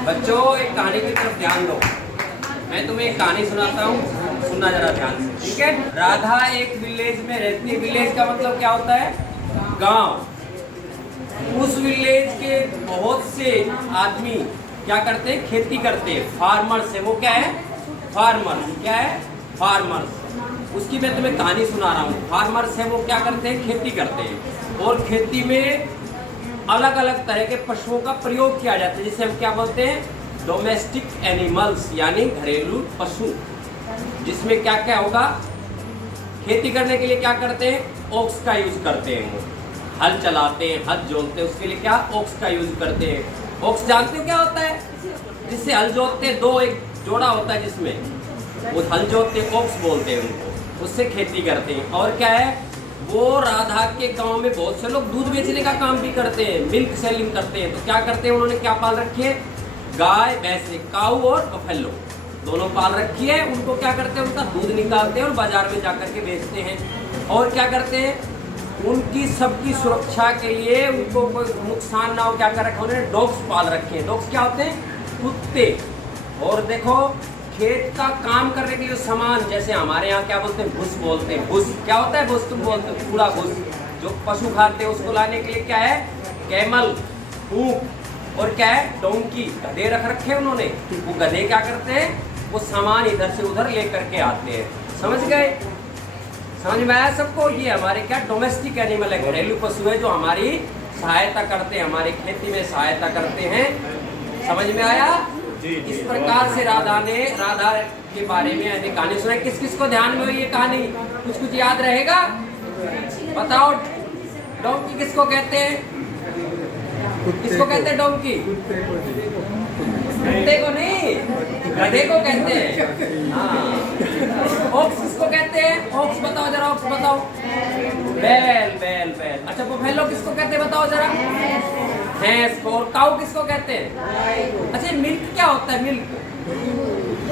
बच्चों एक कहानी की तरफ ध्यान दो। मैं तुम्हें एक कहानी सुनाता हूँ, सुनना जरा ध्यान से, ठीक है। राधा एक विलेज में रहती है। विलेज का मतलब क्या होता है? गांव। उस विलेज के बहुत से आदमी क्या करते हैं? खेती करते हैं। फार्मर्स है वो। क्या है? फार्मर्स। क्या है? फार्मर्स। उसकी मैं तुम्हें कहानी सुना रहा हूँ। फार्मर्स है वो क्या करते हैं? खेती करते हैं। और खेती में अलग अलग तरह के पशुओं का प्रयोग किया जाता है, जिसे हम क्या बोलते हैं? डोमेस्टिक एनिमल्स, यानी घरेलू पशु। जिसमें क्या क्या होगा? खेती करने के लिए क्या करते हैं? ओक्स का यूज करते हैं। वो हल चलाते हैं, हल जोतते हैं, उसके लिए क्या? ओक्स का यूज करते हैं। ओक्स जानते हो क्या होता है? जिससे हल जोतते हैं, दो एक जोड़ा होता है जिसमें वो हल जोतते हैं, ओक्स बोलते हैं उनको। उससे खेती करते हैं। और क्या है? वो राधा के गांव में बहुत से लोग दूध बेचने का काम भी करते हैं, मिल्क सेलिंग करते हैं। तो क्या करते हैं? उन्होंने क्या पाल रखी है? गाय भैंसे, काऊ और बफेलो दोनों पाल रखी है। उनको क्या करते हैं? उनका दूध निकालते हैं और बाजार में जाकर के बेचते हैं। और क्या करते हैं? उनकी सबकी सुरक्षा के लिए, उनको कोई नुकसान ना हो, क्या कर रखा उन्होंने? डॉग्स पाल रखे हैं। डॉग्स क्या होते हैं? कुत्ते। और देखो, खेत का काम करने के लिए सामान, जैसे हमारे यहाँ क्या बोलते हैं? भूस बोलते हैं। भूस क्या होता है? भूस तुम बोलते हो, कूड़ा भूस जो पशु खाते हैं, उसको लाने के लिए क्या है? कैमल, ऊंट। और क्या है? डोंकी, गधे रख रखे हैं उन्होंने। वो गधे क्या करते हैं? वो सामान इधर से उधर लेकर के आते हैं। समझ गए? समझ में आया सबको? ये हमारे क्या डोमेस्टिक एनिमल है, घरेलू पशु है, जो हमारी सहायता करते हैं, हमारी खेती में सहायता करते हैं। समझ में आया? इस प्रकार से राधा के बारे में यानी कहानी सुनाई। किस किस को ध्यान में हुई ये कहानी? कुछ कुछ याद रहेगा? बताओ। डोंकी किसको कहते हैं? किसको कहते हैं डोंकी? कुत्ते को नहीं, गधे को कहते हैं। हाँ। ऑक्स किसको कहते हैं? ऑक्स बताओ जरा, ऑक्स बताओ। बैल बैल बैल। अच्छा, बफेलो किसको कहते हैं? बताओ जरा। भैंस को। और काऊ किसको कहते हैं? अच्छा, मिल्क क्या होता है? मिल्क,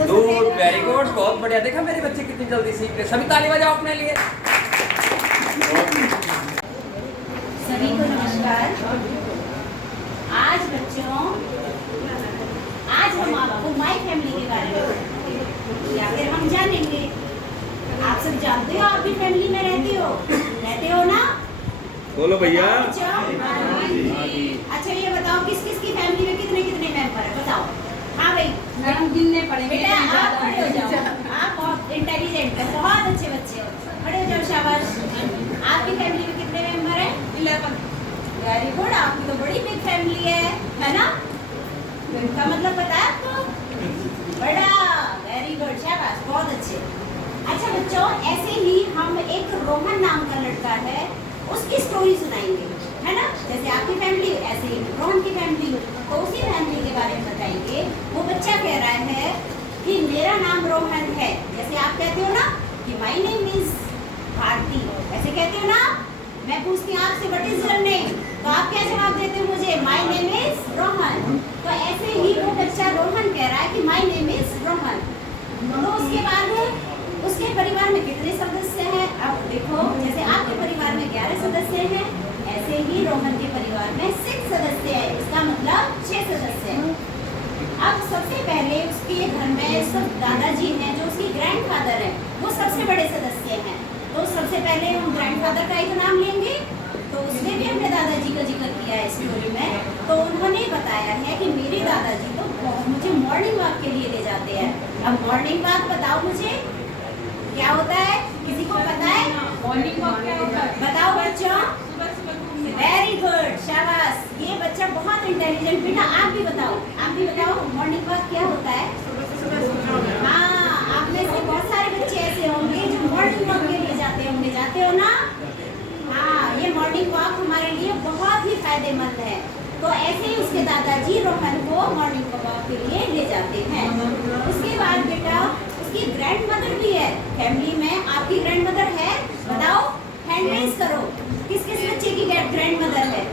दूध। वेरी गुड, बहुत बढ़िया। देखा मेरे बच्चे कितनी जल्दी सीख रहे। सभी ताली बजाओ अपने लिए। सभी को नमस्कार। आज बच्चों, आज हम आपको माय फैमिली के बारे में बताएंगे, या फिर हम जानेंगे। आप सब जानते हो, आप भी फैमिली में रहते हो ना? बोलो भैया। अच्छा, ये बताओ किस किस की फैमिली में कितने कितने मेंबर है? बताओ। हाँ भाई, हम गिनने पड़ेंगे। बेटा आप खड़े हो जाओ, आप बहुत इंटेलिजेंट हो, बहुत अच्छे बच्चे हो, खड़े हो जाओ, शाबाश। आपकी फैमिली में कितने मेंबर है? 11। वेरी गुड, आपकी तो बड़ी बिग फैमिली है ना? इसका मतलब पता है आपको? बड़ा। वेरी गुड, शाबाश, बहुत अच्छे। अच्छा बच्चों, ऐसे ही हम एक रोहन नाम का लड़का है, उसकी स्टोरी सुनाएंगे, है ना? जैसे आपकी फैमिली, ऐसे ही रोहन की फैमिली, तो उसी फैमिली के बारे में बताएंगे। वो बच्चा कह रहा है कि मेरा नाम रोहन है। जैसे आप कहते हो ना कि माय नेम इज भारती, ऐसे कहते हो ना? मैं पूछती हूँ आपसे व्हाट इज योर नेम, तो आप क्या जवाब देते हो मुझे? My name is Rohan. तो ऐसे ही वो बच्चा रोहन कह रहा है कि माय नेम इज रोहन। तो उसके बाद उसके परिवार में कितने सदस्य हैं? अब देखो, जैसे आपके परिवार में 11 सदस्य हैं, ऐसे ही रोहन के परिवार में 6 सदस्य हैं। इसका मतलब 6 सदस्य हैं। अब सबसे पहले उसके घर में सब दादाजी हैं, जो उसकी ग्रैंडफादर है, वो सबसे बड़े सदस्य हैं। तो सबसे पहले हम ग्रैंडफादर का ही तो नाम लेंगे। तो उसने भी अपने दादाजी का जिक्र किया है स्टोरी में। तो उन्होंने बताया है कि मेरे दादाजी तो मुझे मॉर्निंग वॉक के लिए ले जाते हैं। अब मॉर्निंग वॉक बताओ मुझे क्या होता है? किसी को पता है मॉर्निंग वॉक क्या होता है? बताओ बच्चों। वेरी गुड, शाबाश। ये बच्चा बहुत इंटेलिजेंट। बेटा आप भी बताओ मॉर्निंग वॉक क्या होता है? हाँ, आप में से बहुत सारे बच्चे ऐसे होंगे जो मॉर्निंग वॉक के लिए जाते हो ना? हाँ, ये मॉर्निंग वॉक हमारे लिए बहुत ही फायदेमंद है। तो ऐसे ही उसके दादाजी रोहन को मॉर्निंग वॉक के लिए ले जाते हैं। उसके बाद बेटा उसकी ग्रैंडमदर भी है फैमिली में। आपकी ग्रैंडमदर है? बताओ, हैंड रेज करो। किस किस बच्चे की ग्रैंडमदर है?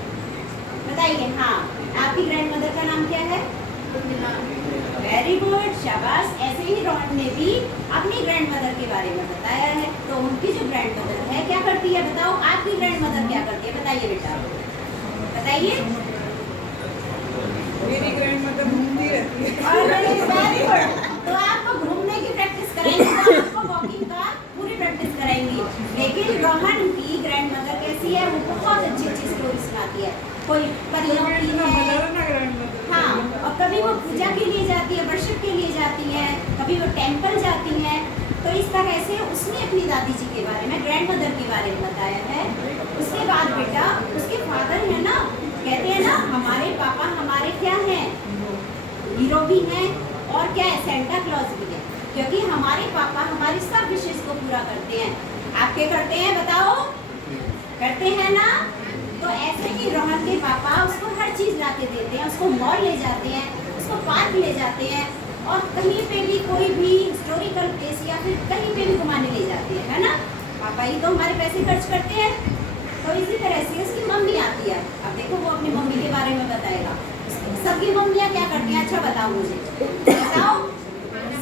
बताइए। हाँ, आपकी ग्रैंडमदर का नाम क्या है? वेरी गुड, शाबाश। ऐसे ही रोहन ने भी अपनी ग्रैंडमदर के बारे में बताया है। तो उनकी जो ग्रैंडमदर है क्या करती है? बताओ, आपकी ग्रैंडमदर क्या करती है? बताइए बेटा, बताइए। मेरी ग्रैंडमदर घूमती रहती वेरी गुड। तो आपको घूमने की प्रैक्टिस कराएंगी, तो आपको वॉकिंग का पूरी प्रैक्टिस कराएंगी। लेकिन रोहन की ग्रैंड मदर कैसी है, वो बहुत अच्छी अच्छी स्टोरी सुनाती है। कोई परियों की है, हाँ, और कभी वो पूजा के लिए जाती है, वर्शिप के लिए जाती है, कभी वो टेम्पल जाती है। तो इस तरह से उसने अपनी दादी जी के बारे में, ग्रैंड मदर के बारे में बताया है। उसके बाद बेटा उसके फादर है ना, कहते हैं ना हमारे पापा हमारे क्या हैं, हीरो भी हैं और क्या है, सेंटा क्लॉज भी है। क्योंकि हमारे पापा हमारी सब विशेष को पूरा करते हैं। आपके करते हैं, बताओ, करते हैं ना। तो ऐसे ही रोहन के पापा उसको हर चीज ला के देते हैं, उसको मॉल ले जाते हैं, उसको पार्क ले जाते हैं, और कहीं पे भी कोई भी हिस्टोरिकल प्लेस या फिर कहीं पे भी घुमाने ले जाते हैं, है ना। पापा ही तो हमारे पैसे खर्च करते हैं। तो इसी तरह से उसकी मम्मी आती है। अब देखो वो अपनी मम्मी के बारे में बताएगा। सबकी मम्मियाँ क्या करती हैं, अच्छा बताओ मुझे, बताओ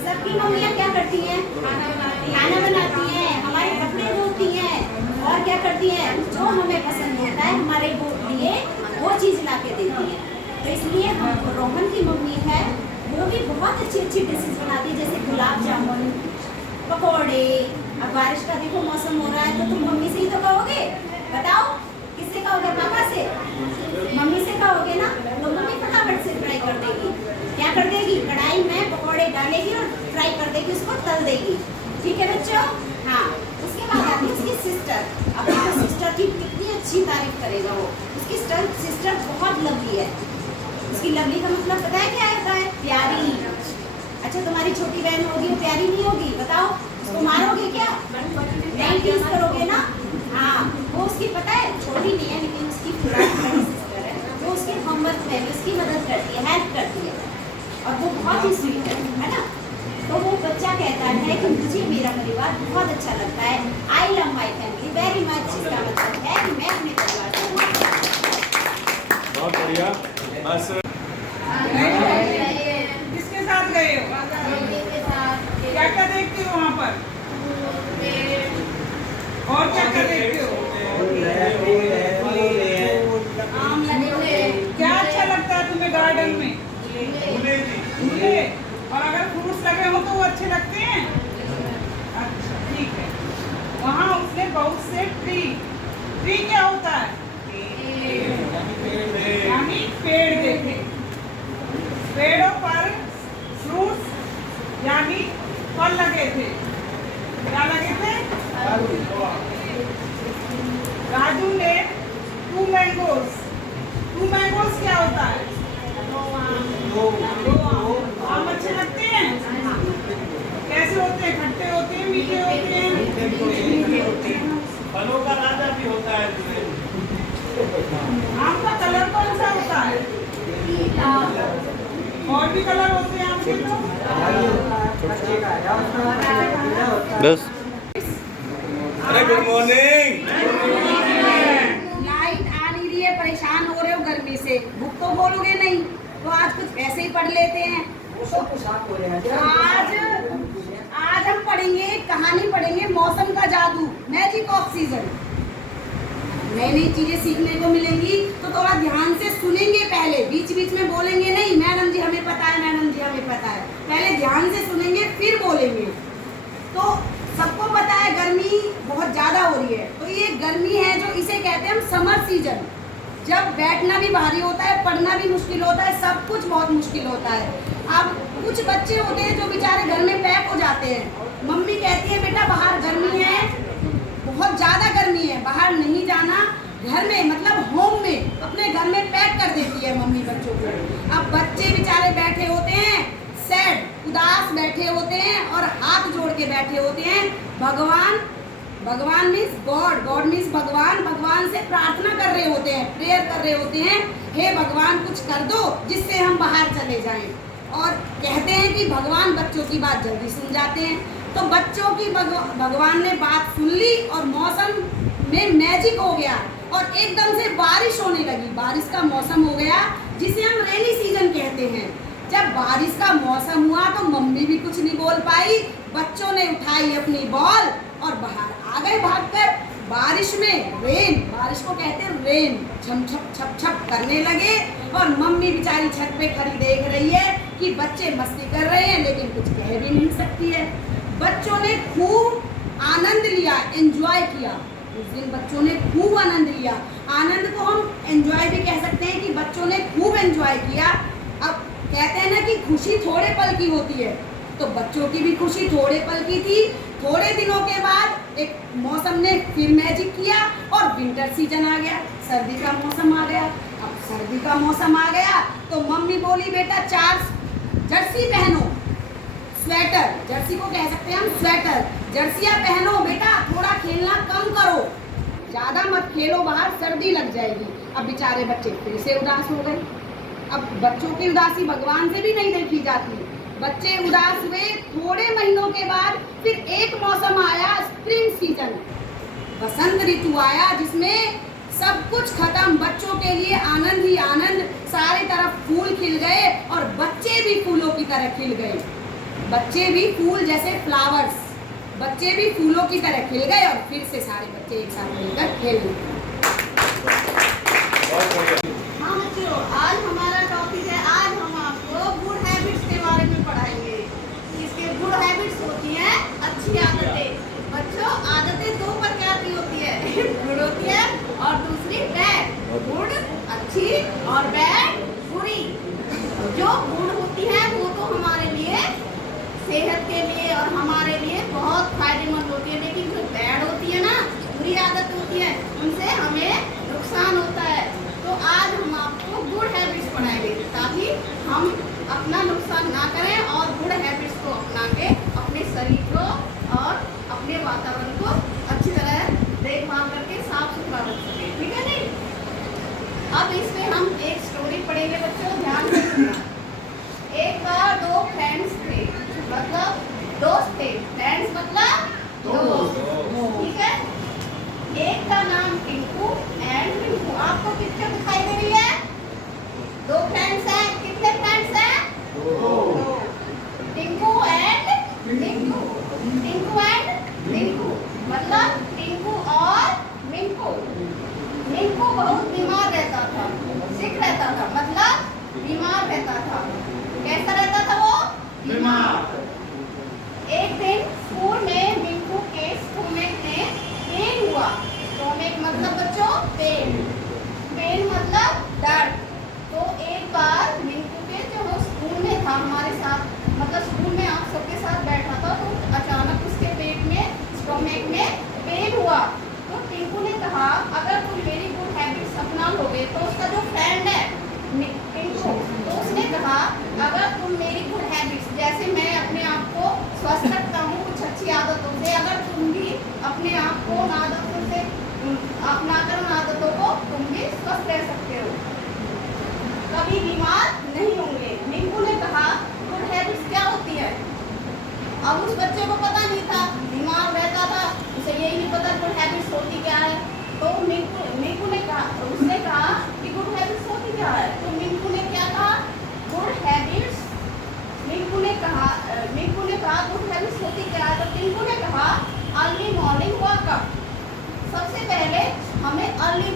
सबकी मम्मियाँ क्या करती हैं, खाना बनाती हैं, हमारे कपड़े धोती हैं, और क्या करती हैं, जो हमें पसंद होता है हमारे लिए वो चीज़ ला के देती हैं। तो इसलिए हम रोहन की मम्मी है, वो भी बहुत अच्छी अच्छी डिशेज बनाती है, जैसे गुलाब जामुन, पकौड़े। अब बारिश का देखो मौसम हो रहा है, तो तुम मम्मी से ही तो कहोगे, बताओ किससे कहोगे, पापा से, मम्मी से कहोगे ना। तो मम्मी फटाफट से फ्राई कर देगी, क्या कर देगी, कढ़ाई में पकौड़े डालेगी और फ्राई कर देगी, उसको तल देगी। ठीक है बच्चों, हाँ। उसके बाद आती है उसकी सिस्टर। अब देखो सिस्टर की कितनी अच्छी तारीफ करेगा वो। उसकी सिस्टर बहुत लवली है। उसकी लवली का मतलब पता है क्या होता है, प्यारी। अच्छा तुम्हारी छोटी बहन होगी, वो प्यारी नहीं होगी, बताओ, उसको मारोगे क्या, नहीं टीज करोगे ना। हाँ, वो उसकी पता है छोटी नहीं है, लेकिन उसकी बड़ी सिस्टर है, वो उसके होमवर्क में उसकी मदद करती है, हेल्प करती है, और वो बहुत ही स्वीट है ना। तो वो बच्चा कहता है कि मुझे मेरा परिवार बहुत अच्छा लगता है, I love my family very much. इसका मतलब है कि मैं अपने परिवार से बहुत बढ़िया। बस किसके साथ गए हो, क्या क्या देखते हो वहाँ पर, और क्या क्या देखते हो, क्या अच्छा लगता है तुम्हें गार्डन में, झूले, और अगर फ्रूट्स लगे हो तो वो अच्छे लगते हैं। अच्छा ठीक है। वहाँ उसने बहुत से ट्री क्या होता है, यानी पेड़ देखे। पेड़ों पर फ्रूट्स यानी फल लगे थे। क्या लगे थे, राजू ने 2 मैंगोज। 2 मैंगोज क्या होता है, आम अच्छे लगते हैं, कैसे होते हैं, खट्टे होते हैं, मीठे होते हैं, फलों का राजा भी होता है। आम का कलर कौन सा होता है, और भी कलर होते हैं आम के तो। बस अरे गुड मॉर्निंग। लाइट आ नहीं रही है, परेशान हो रहे हो गर्मी से, बुक तो बोलोगे नहीं, तो आज कुछ ऐसे ही पढ़ लेते हैं। आज हम पढ़ेंगे, कहानी पढ़ेंगे, मौसम का जादू, मैजिक ऑफ सीजन। नई नई चीजें सीखने को मिलेंगी, तो थोड़ा ध्यान से सुनेंगे पहले, बीच बीच में बोलेंगे नहीं मैडम जी हमें पता है, मैडम जी हमें पता है। पहले ध्यान से सुनेंगे फिर बोलेंगे। तो सबको पता है गर्मी बहुत ज्यादा हो रही है, तो ये गर्मी है जो इसे कहते हैं हम समर सीजन। जब बैठना भी भारी होता है, पढ़ना भी मुश्किल होता है, सब कुछ बहुत मुश्किल होता है। अब कुछ बच्चे होते हैं जो बेचारे घर में पैक हो जाते हैं, मम्मी कहती है बेटा बाहर गर्मी है, बहुत ज़्यादा गर्मी है, बाहर नहीं जाना, घर में मतलब होम में अपने घर में पैक कर देती है मम्मी बच्चों को। अब बच्चे बेचारे बैठे होते हैं सैड, उदास बैठे होते हैं और हाथ जोड़ के बैठे होते हैं। भगवान मीन्स गॉड, गॉड मीन्स भगवान, भगवान से प्रार्थना कर रहे होते हैं, प्रेयर कर रहे होते हैं, हे भगवान कुछ कर दो जिससे हम बाहर चले जाएं। और कहते हैं कि भगवान बच्चों की बात जल्दी सुन जाते हैं। तो बच्चों की भगवान ने बात सुन ली और मौसम में मैजिक हो गया और एकदम से बारिश होने लगी। बारिश का मौसम हो गया जिसे हम रेनी सीजन कहते हैं। जब बारिश का मौसम हुआ तो मम्मी भी कुछ नहीं बोल पाई, बच्चों ने उठाई अपनी बॉल और बाहर आ गए भागकर। बारिश में रेन, बारिश को कहते हैं रेन, छम छप छप छप करने लगे और मम्मी बेचारी छत पे खड़ी देख रही है कि बच्चे मस्ती कर रहे हैं लेकिन कुछ कह भी नहीं सकती है। बच्चों ने खूब आनंद लिया, एंजॉय किया। उस दिन बच्चों ने खूब आनंद लिया। आनंद को हम एंजॉय भी कह सकते हैं कि बच्चों ने खूब एंजॉय किया। अब कहते हैं ना कि खुशी थोड़े पल की होती है, तो बच्चों की भी खुशी थोड़े पल की थी। थोड़े दिनों के बाद एक मौसम ने फिर मैजिक किया और विंटर सीजन आ गया, सर्दी का मौसम आ गया। अब सर्दी का मौसम आ गया तो मम्मी बोली बेटा 4 जर्सी पहनो, स्वेटर, जर्सी को कह सकते हैं हम स्वेटर, जर्सियाँ पहनो बेटा, थोड़ा खेलना कम करो, ज़्यादा मत खेलो बाहर, सर्दी लग जाएगी। अब बेचारे बच्चे फिर से उदास हो गए। अब बच्चों की उदासी भगवान से भी नहीं देखी जाती। बच्चे उदास हुए। थोड़े महीनों के बाद फिर एक मौसम आया, स्प्रिंग सीजन, बसंत ऋतु आया, जिसमें सब कुछ खत्म, बच्चों के लिए आनंद ही आनंद, सारी तरफ फूल खिल गए और बच्चे भी फूलों की तरह खिल गए। बच्चे भी फूल जैसे फ्लावर्स, बच्चे भी फूलों की तरह खिल गए और फिर से सारे बच्चे एक साथ मिलकर खेलने लगे। हाँ बच्चों, आज हमारा टॉपिक है, आज हम आपको गुड हैबिट्स के बारे में पढ़ाएंगे। इसके गुड हैबिट्स होती हैं अच्छी आदतें। बच्चों, आदतें 2 प्रकार की होती है, गुड होती है और दूसरी बैड। गुड अच्छी और बैड बुरी। जो गुड होती है वो तो हमारे लिए, सेहत के लिए और हमारे लिए बहुत फायदेमंद होती है, लेकिन जो बैड होती है ना, बुरी आदत होती है, उनसे हमें नुकसान होता है। तो आज हम आपको गुड हैबिट्स पढ़ाएंगे ताकि हम अपना नुकसान ना करें और गुड हैबिट्स को अपना के अपने शरीर को और अपने वातावरण को अच्छी तरह देखभाल करके साफ सुथरा रख सकें, ठीक है नहीं? अब इसमें हम एक स्टोरी पढ़ेंगे बच्चों, ध्यान से सुनना। एक बार 2 फ्रेंड्स थे, मतलब दोस्त थे। फ्रेंड्स मतलब दोस्त, ठीक है? एक का नाम टिंकू एंड रिंकू। आपको पिक्चर दिखाई दे रही है? 2 फ्रेंड्स हैं। कितने फ्रेंड्स हैं? 2। टिंकू एंड रिंकू। टिंकू एंड रिंकू मतलब टिंकू और मिंकू। मिंकू बहुत बीमार रहता था, सिक रहता था, मतलब बीमार रहता था। कैसा रहता था वो? बीमार। एक दिन स्कूल में मिंकू के स्टोमेक में पेन हुआ। स्टोमेक मतलब बच्चों पेन, पेन मतलब दर्द। तो एक बार मिंकू के जो वो स्कूल में था हमारे साथ, मतलब स्कूल में आप सबके साथ बैठा था, तो अचानक उसके पेट में, स्टोमेक में पेन हुआ। तो टिंकू ने कहा अगर तुम मेरी गुड हैबिट्स अपना लोगे, तो उसका जो फ्रेंड है टिंकू, तो उसने कहा अगर तुम मेरी गुड हैबिट्स, जैसे मैं अपने आप को स्वस्थ रखता हूँ कुछ अच्छी आदतों से, अगर तुम भी अपने आप को उन आदतों से अपनाकर उन आदतों को तुम भी स्वस्थ रह सकते हो, कभी बीमार नहीं होंगे। मिंकू ने कहा गुड हैबिट्स क्या होती है? अब उस बच्चे को पता नहीं था, बीमार रहता था, उसे यही नहीं पता गुड हैबिट्स होती क्या है। तो मिंकू ने कहा, उसने कहा कि गुड हैबिट्स होती क्या है? तो मिंकू ने क्या कहा? Good habits. मिंकू ने कहा गुड हैबिट्स होती क्या है? तो टिंकू ने कहा अर्ली मॉर्निंग वॉकअप। सबसे पहले हमें अर्ली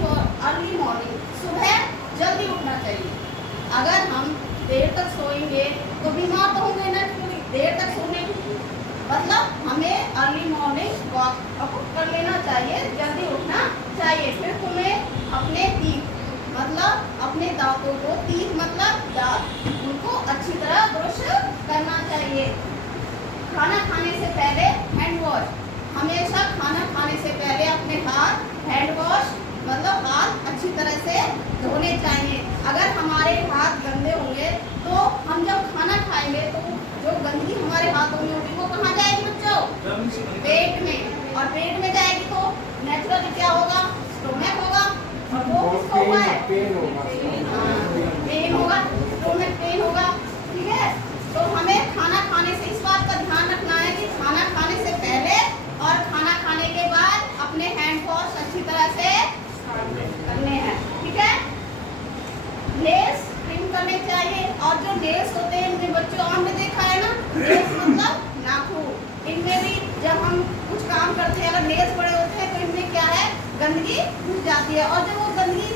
मॉर्निंग, सुबह जल्दी उठना चाहिए। अगर हम देर तक सोएंगे तो बीमार तो होंगे ना, क्योंकि देर तक सोने मतलब हमें अर्ली मॉर्निंग वॉकअप कर लेना चाहिए, जल्दी उठना चाहिए। फिर तुम्हें अपने टीथ मतलब अपने दांतों को, टीथ मतलब दांत, उनको अच्छी तरह ब्रश करना चाहिए। खाना खाने से पहले हैंड वॉश, हमेशा खाना खाने से पहले अपने हाथ हैंड वॉश मतलब हाथ अच्छी तरह से धोने चाहिए। अगर हमारे हाथ गंदे होंगे तो हम जब खाना खाएंगे तो जो गंदगी हमारे हाथों में होगी वो कहाँ जाएगी बच्चों? पेट में। और पेट में जाएगी तो नेचुरली क्या होगा? स्टोमक होगा। और वो किसको हुआ है? पेन होगा, स्टोमक पेन होगा, ठीक है? तो हमें खाना खाने से इस बात का ध्यान रखना है कि खाना खाने से पहले और खाना खाने के बाद अपने हैंड वॉश अच्छी तरह से करने हैं, ठीक है? नेल्स ट्रिम करने चाहिए। और जो नेल्स होते हैं इनमें बच्चों हमने देखा है ना, नेल्स मतलब नाखून, इनमें भी जब हम कुछ काम करते हैं अगर नेल्स बड़े होते हैं तो इनमें क्या है? जाती है, और जब वो गंदगी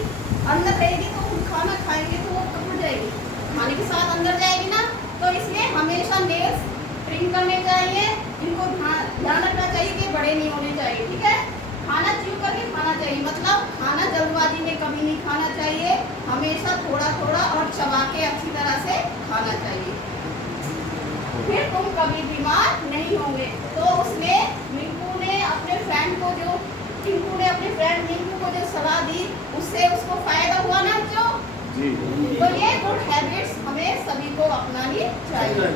अंदर रहेगी तो हम खाना खाएंगे तो वो कहाँ जाएगी, खाने के साथ अंदर जाएगी ना। तो इसलिए हमेशा नेल्स ट्रिम करने चाहिए, इनको ध्यान रखना चाहिए कि बड़े नहीं होने चाहिए, ठीक है। खाना च्यू करके खाना चाहिए, मतलब खाना जल्दबाजी में कभी नहीं खाना चाहिए, हमेशा थोड़ा थोड़ा और चबा के अच्छी तरह से खाना चाहिए, फिर तुम कभी बीमार नहीं होंगे। तो उसने मिंकू ने अपने फ्रेंड को जो टिंकू ने अपने फ्रेंड मिंकू को जो सलाह दी उससे उसको फायदा हुआ ना जो। तो ये गुड हैबिट्स हमें सभी को अपनानी चाहिए।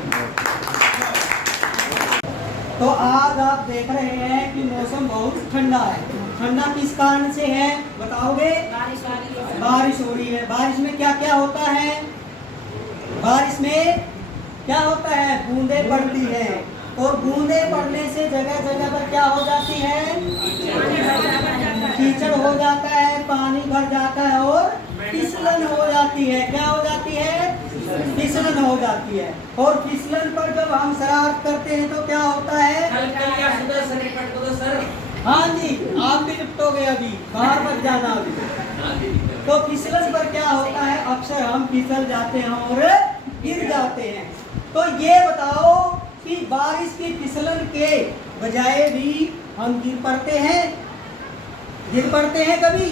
तो आज आप देख रहे हैं कि मौसम बहुत ठंडा है। ठंडा किस कारण से है बताओगे? बारिश हो रही है। बारिश में क्या क्या होता है? बारिश में क्या होता है? बूंदें पड़ती हैं, और बूंदें पड़ने से जगह जगह पर क्या हो जाती है? कीचड़ हो जाता है, पानी भर जाता है और फिसलन हो जाती है। क्या हो जाती है? फिसलन हो जाती है। और फिसलन पर जब हम शरारत करते हैं तो क्या होता है? हाँ जी, आप भी निपटोगे अभी, बाहर मत जाना अभी। तो फिसलन पर क्या होता है? अक्सर हम फिसल जाते हैं और गिर जाते हैं। तो ये बताओ कि बारिश की फिसलन के बजाय भी हम गिर पड़ते हैं? गिर पड़ते हैं कभी?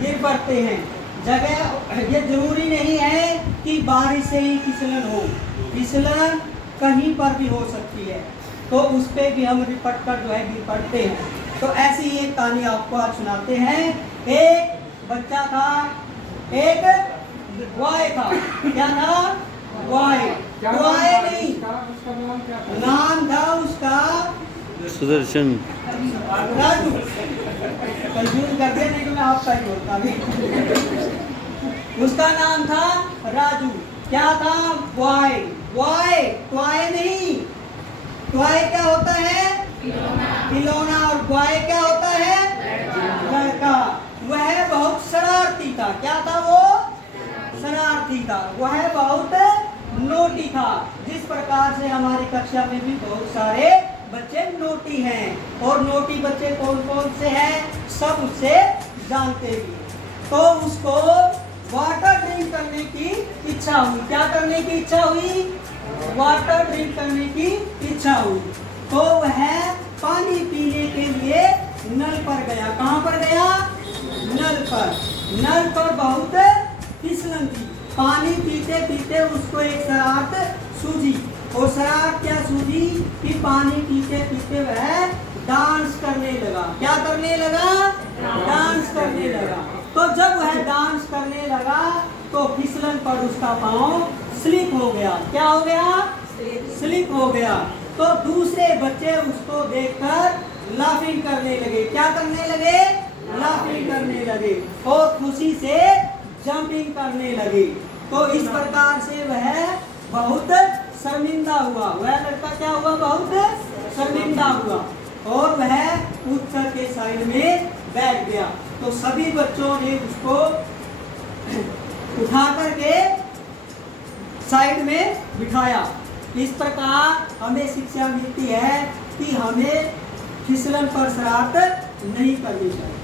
गिर पड़ते हैं। जगह ये जरूरी नहीं है कि बारिश से ही फिसलन हो, फिसलन कहीं पर भी हो सकती है, तो उस पे भी हम रिपट कर जो है गिर पड़ते हैं। तो ऐसी एक कहानी आपको आज सुनाते हैं। एक बच्चा था, एक बॉय था। क्या था? बॉय। बॉय नहीं, नाम था उसका सुदर्शन। राजू। कंफ्यूज कर दिया, नहीं तो मैं आपका ही बोलता अभी। उसका नाम था राजू। क्या था? बॉय। बॉय, टॉय नहीं। टॉय क्या होता है? खिलौना। और बॉय क्या होता है? लड़का। वह बहुत शरारती था। क्या था वो? शरारती था। वह बहुत नोटी था। जिस प्रकार से हमारी कक्षा में भी बहुत सारे बच्चे नोटी हैं, और नोटी बच्चे कौन कौन से हैं सब उससे जानते भी। तो उसको वाटर ड्रिंक करने की इच्छा हुई। क्या करने की इच्छा हुई? वाटर ड्रिंक करने की इच्छा हुई। तो वह पानी पीने के लिए नल पर गया। कहाँ पर गया? नल पर। नल पर बहुत फिसलन थी। पानी पीते पीते उसको एक शरारत सूझी। और शरारत क्या सूझी कि पानी पीते पीते वह डांस करने लगा। क्या करने लगा? डांस करने लगा। तो जब वह डांस करने लगा तो फिसलन पर उसका पाँव स्लिप हो गया। क्या हो गया? स्लिप हो गया। तो दूसरे बच्चे उसको देखकर लाफिंग करने लगे। क्या करने लगे? लाफिंग करने लगे और खुशी से जंपिंग करने लगे। तो इस प्रकार से वह बहुत शर्मिंदा हुआ। वह लड़का क्या हुआ? बहुत शर्मिंदा हुआ, और वह उठकर के साइड में बैठ गया। तो सभी बच्चों ने उसको उठा करके साइड में बिठाया। इस प्रकार हमें शिक्षा मिलती है कि हमें फिसलन पर शरारत नहीं करनी चाहिए।